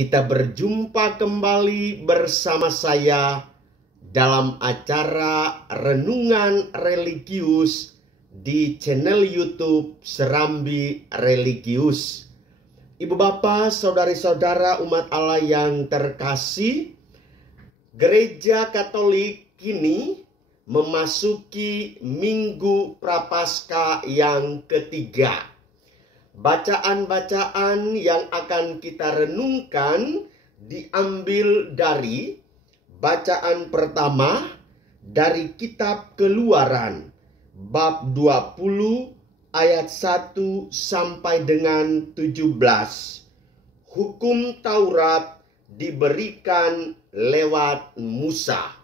Kita berjumpa kembali bersama saya dalam acara Renungan Religius di channel YouTube Serambi Religius. Ibu bapak, saudari-saudara umat Allah yang terkasih, Gereja Katolik kini memasuki Minggu Prapaskah yang ketiga. Bacaan-bacaan yang akan kita renungkan diambil dari bacaan pertama dari kitab Keluaran bab 20 ayat 1 sampai dengan 17. Hukum Taurat diberikan lewat Musa.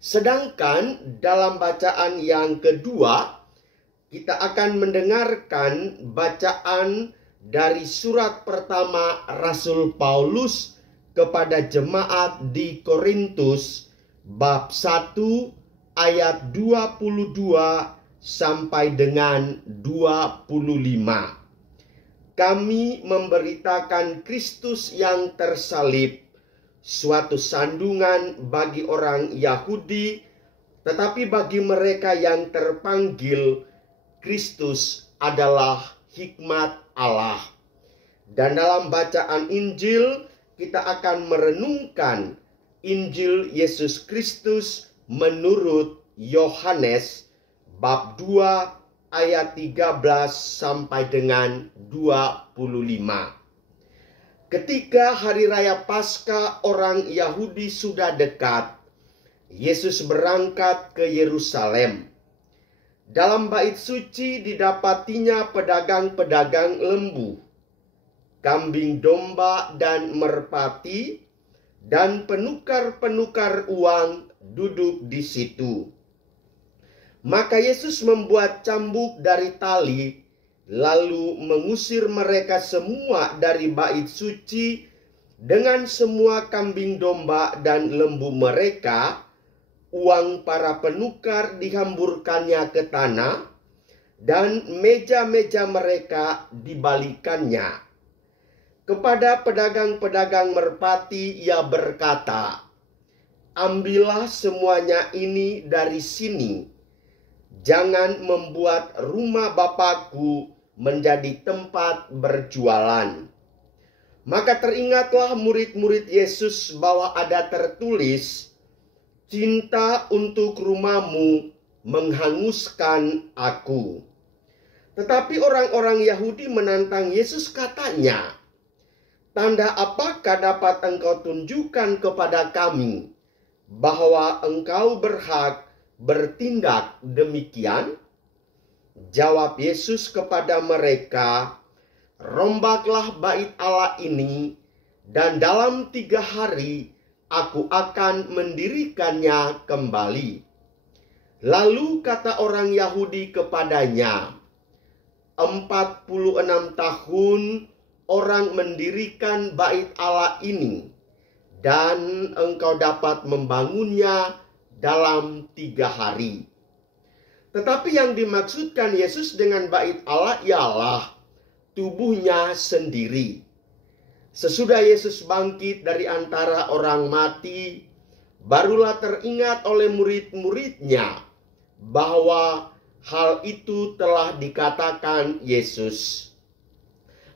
Sedangkan dalam bacaan yang kedua kita akan mendengarkan bacaan dari surat pertama Rasul Paulus kepada jemaat di Korintus bab 1 ayat 22 sampai dengan 25. Kami memberitakan Kristus yang tersalib, suatu sandungan bagi orang Yahudi, tetapi bagi mereka yang terpanggil, Kristus adalah hikmat Allah. Dan dalam bacaan Injil, kita akan merenungkan Injil Yesus Kristus menurut Yohanes bab 2 ayat 13 sampai dengan 25. Ketika hari raya Paskah orang Yahudi sudah dekat, Yesus berangkat ke Yerusalem. Dalam bait suci didapatinya pedagang-pedagang lembu, kambing domba dan merpati, dan penukar-penukar uang duduk di situ. Maka Yesus membuat cambuk dari tali, lalu mengusir mereka semua dari bait suci dengan semua kambing domba dan lembu mereka. Uang para penukar dihamburkannya ke tanah, dan meja-meja mereka dibalikannya. Kepada pedagang-pedagang merpati ia berkata, "Ambillah semuanya ini dari sini. Jangan membuat rumah Bapakku menjadi tempat berjualan." Maka teringatlah murid-murid Yesus bahwa ada tertulis, "Cinta untuk rumahmu menghanguskan aku." Tetapi orang-orang Yahudi menantang Yesus, katanya, "Tanda apakah dapat engkau tunjukkan kepada kami bahwa engkau berhak bertindak demikian?" Jawab Yesus kepada mereka, "Rombaklah bait Allah ini, dan dalam 3 hari Aku akan mendirikannya kembali." Lalu kata orang Yahudi kepadanya, 46 tahun orang mendirikan bait Allah ini, dan engkau dapat membangunnya dalam 3 hari. Tetapi yang dimaksudkan Yesus dengan bait Allah ialah tubuhnya sendiri. Sesudah Yesus bangkit dari antara orang mati, barulah teringat oleh murid-muridnya bahwa hal itu telah dikatakan Yesus.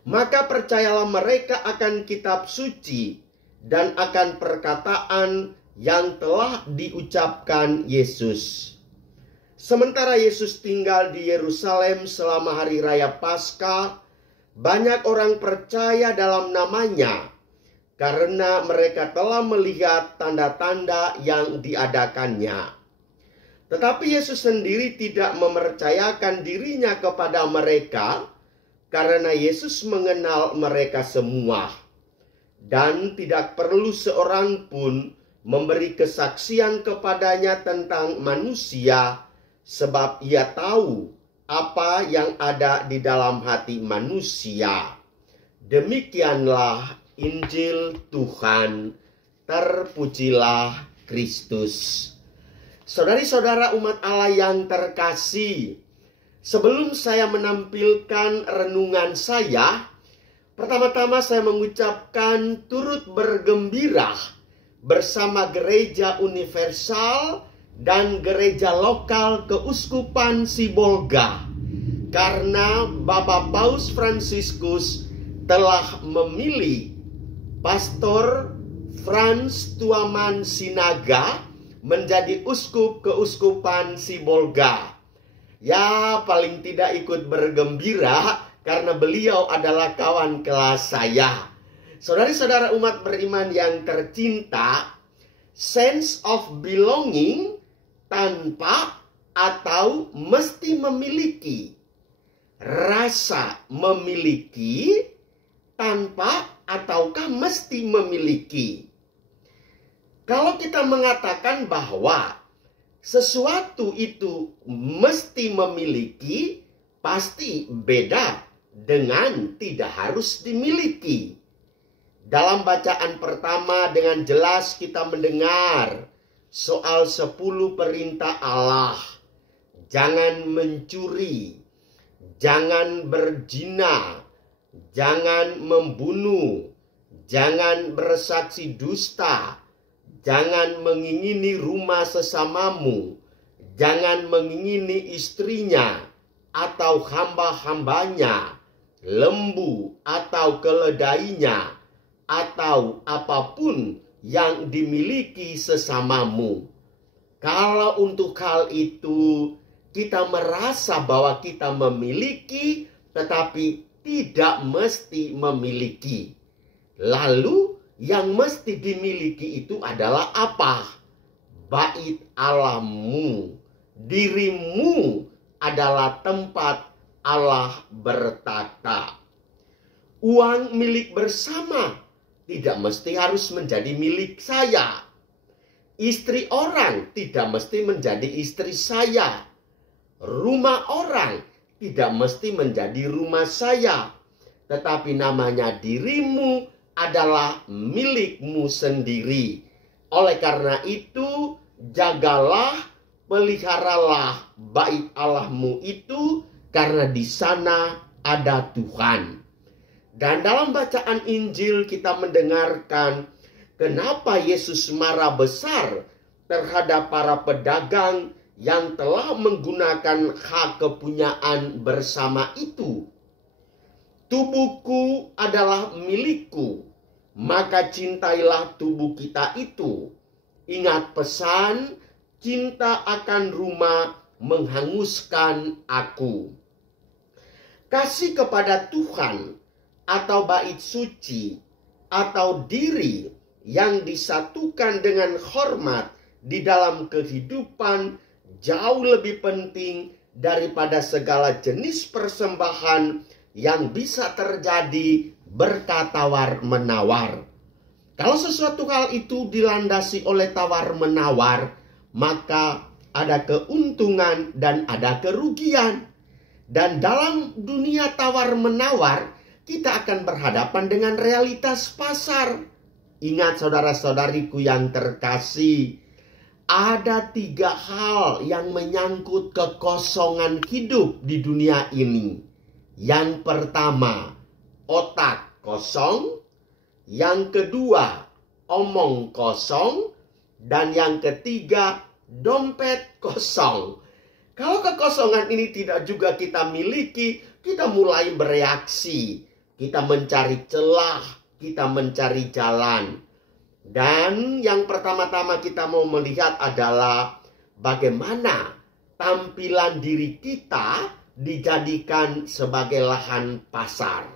Maka percayalah mereka akan kitab suci dan akan perkataan yang telah diucapkan Yesus. Sementara Yesus tinggal di Yerusalem selama hari raya Paskah, banyak orang percaya dalam namanya karena mereka telah melihat tanda-tanda yang diadakannya. Tetapi Yesus sendiri tidak mempercayakan dirinya kepada mereka karena Yesus mengenal mereka semua. Dan tidak perlu seorang pun memberi kesaksian kepadanya tentang manusia, sebab ia tahu apa yang ada di dalam hati manusia. Demikianlah Injil Tuhan. Terpujilah Kristus. Saudari-saudara umat Allah yang terkasih, sebelum saya menampilkan renungan saya, Pertama-tama saya mengucapkan turut bergembira bersama Gereja Universal dan Gereja Lokal Keuskupan Sibolga, karena Bapak Paus Fransiskus telah memilih Pastor Frans Tuaman Sinaga menjadi uskup Keuskupan Sibolga. Ya, paling tidak ikut bergembira karena beliau adalah kawan kelas saya. Saudari-saudara umat beriman yang tercinta, sense of belonging tanpa atau mesti memiliki. Rasa memiliki tanpa ataukah mesti memiliki. Kalau kita mengatakan bahwa sesuatu itu mesti memiliki, pasti beda dengan tidak harus dimiliki. Dalam bacaan pertama dengan jelas kita mendengar soal 10 perintah Allah. Jangan mencuri, jangan berzina, jangan membunuh, jangan bersaksi dusta, jangan mengingini rumah sesamamu, jangan mengingini istrinya atau hamba-hambanya, lembu atau keledainya, atau apapun yang dimiliki sesamamu. Kalau untuk hal itu kita merasa bahwa kita memiliki, tetapi tidak mesti memiliki. Lalu yang mesti dimiliki itu adalah apa? Bait Allahmu, dirimu adalah tempat Allah bertata. Uang milik bersama tidak mesti harus menjadi milik saya. Istri orang tidak mesti menjadi istri saya. Rumah orang tidak mesti menjadi rumah saya. Tetapi namanya dirimu adalah milikmu sendiri. Oleh karena itu, jagalah, peliharalah bait Allahmu itu, karena di sana ada Tuhan. Dan dalam bacaan Injil kita mendengarkan kenapa Yesus marah besar terhadap para pedagang yang telah menggunakan hak kepunyaan bersama itu. Tubuhku adalah milikku, maka cintailah tubuh kita itu. Ingat pesan, cinta akan rumah menghanguskan aku. Kasih kepada Tuhan atau bait suci atau diri yang disatukan dengan hormat di dalam kehidupan jauh lebih penting daripada segala jenis persembahan yang bisa terjadi berkat tawar-menawar. Kalau sesuatu hal itu dilandasi oleh tawar-menawar, maka ada keuntungan dan ada kerugian. Dan dalam dunia tawar-menawar, kita akan berhadapan dengan realitas pasar. Ingat saudara-saudariku yang terkasih, ada 3 hal yang menyangkut kekosongan hidup di dunia ini. Yang pertama, otak kosong. Yang kedua, omong kosong. Dan yang ketiga, dompet kosong. Kalau kekosongan ini tidak juga kita miliki, kita mulai bereaksi. Kita mencari celah, kita mencari jalan. Dan yang pertama-tama kita mau melihat adalah bagaimana tampilan diri kita dijadikan sebagai lahan pasar.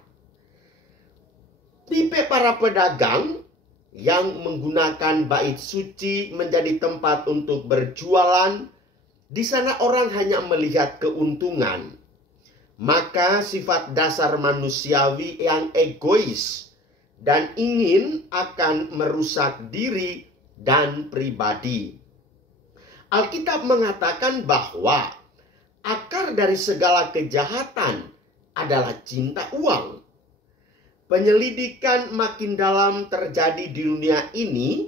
Tipe para pedagang yang menggunakan bait suci menjadi tempat untuk berjualan, di sana orang hanya melihat keuntungan. Maka sifat dasar manusiawi yang egois dan ingin akan merusak diri dan pribadi. Alkitab mengatakan bahwa akar dari segala kejahatan adalah cinta uang. Penyelidikan makin dalam terjadi di dunia ini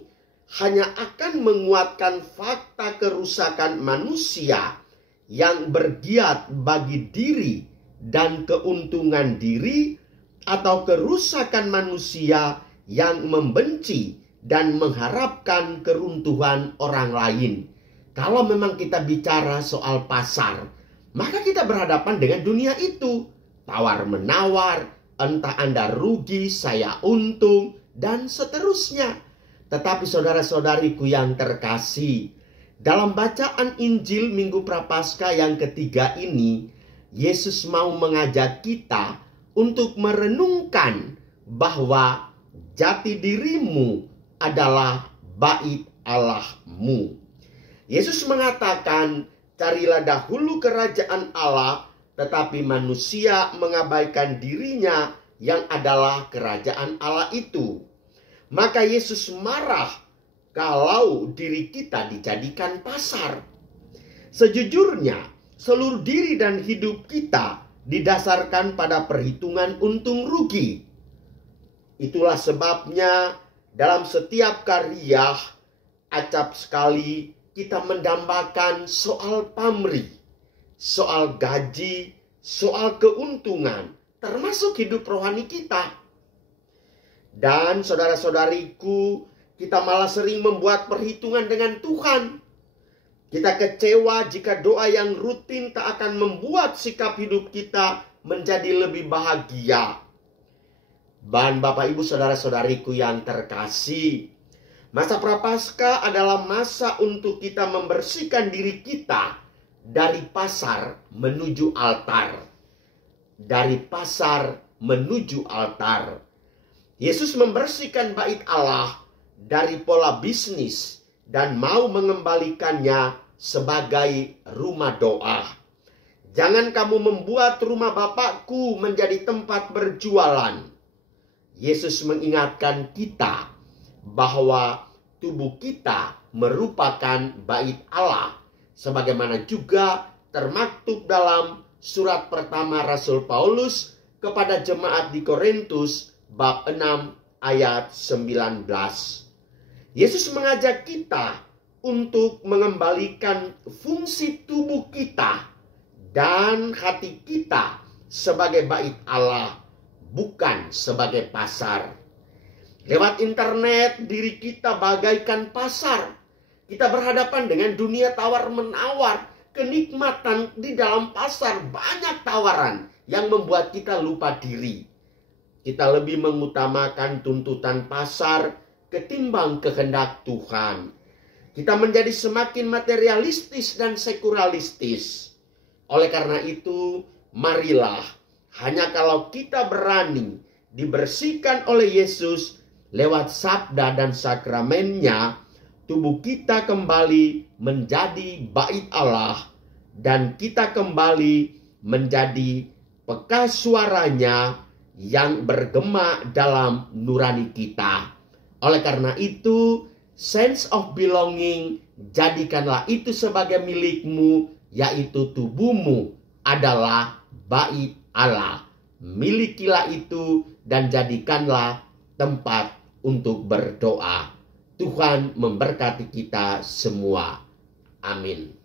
hanya akan menguatkan fakta kerusakan manusia yang bergiat bagi diri dan keuntungan diri atau kerusakan manusia yang membenci dan mengharapkan keruntuhan orang lain. Kalau memang kita bicara soal pasar, maka kita berhadapan dengan dunia itu. Tawar-menawar, entah Anda rugi, saya untung, dan seterusnya. Tetapi saudara-saudariku yang terkasih, dalam bacaan Injil Minggu Prapaskah yang ketiga ini, Yesus mau mengajak kita untuk merenungkan bahwa jati dirimu adalah bait Allahmu. Yesus mengatakan, carilah dahulu kerajaan Allah, tetapi manusia mengabaikan dirinya yang adalah kerajaan Allah itu. Maka Yesus marah kalau diri kita dijadikan pasar. Sejujurnya, seluruh diri dan hidup kita didasarkan pada perhitungan untung rugi. Itulah sebabnya dalam setiap karya acap sekali kita mendambakan soal pamrih, soal gaji, soal keuntungan, termasuk hidup rohani kita. Dan saudara-saudariku, kita malah sering membuat perhitungan dengan Tuhan. Kita kecewa jika doa yang rutin tak akan membuat sikap hidup kita menjadi lebih bahagia. Dan Bapak Ibu saudara-saudariku yang terkasih, masa Prapaskah adalah masa untuk kita membersihkan diri kita dari pasar menuju altar. Dari pasar menuju altar. Yesus membersihkan bait Allah dari pola bisnis dan mau mengembalikannya sebagai rumah doa. Jangan kamu membuat rumah Bapakku menjadi tempat berjualan. Yesus mengingatkan kita bahwa tubuh kita merupakan bait Allah, sebagaimana juga termaktub dalam surat pertama Rasul Paulus kepada jemaat di Korintus bab 6 ayat 19. Yesus mengajak kita untuk mengembalikan fungsi tubuh kita dan hati kita sebagai bait Allah, bukan sebagai pasar. Lewat internet, diri kita bagaikan pasar. Kita berhadapan dengan dunia tawar-menawar, kenikmatan di dalam pasar, banyak tawaran yang membuat kita lupa diri. Kita lebih mengutamakan tuntutan pasar ketimbang kehendak Tuhan. Kita menjadi semakin materialistis dan sekularisis. Oleh karena itu, marilah hanya kalau kita berani dibersihkan oleh Yesus lewat sabda dan sakramennya, tubuh kita kembali menjadi bait Allah dan kita kembali menjadi pekas suaranya yang bergema dalam nurani kita. Oleh karena itu, sense of belonging, jadikanlah itu sebagai milikmu, yaitu tubuhmu adalah bait Allah. Milikilah itu dan jadikanlah tempat untuk berdoa. Tuhan memberkati kita semua. Amin.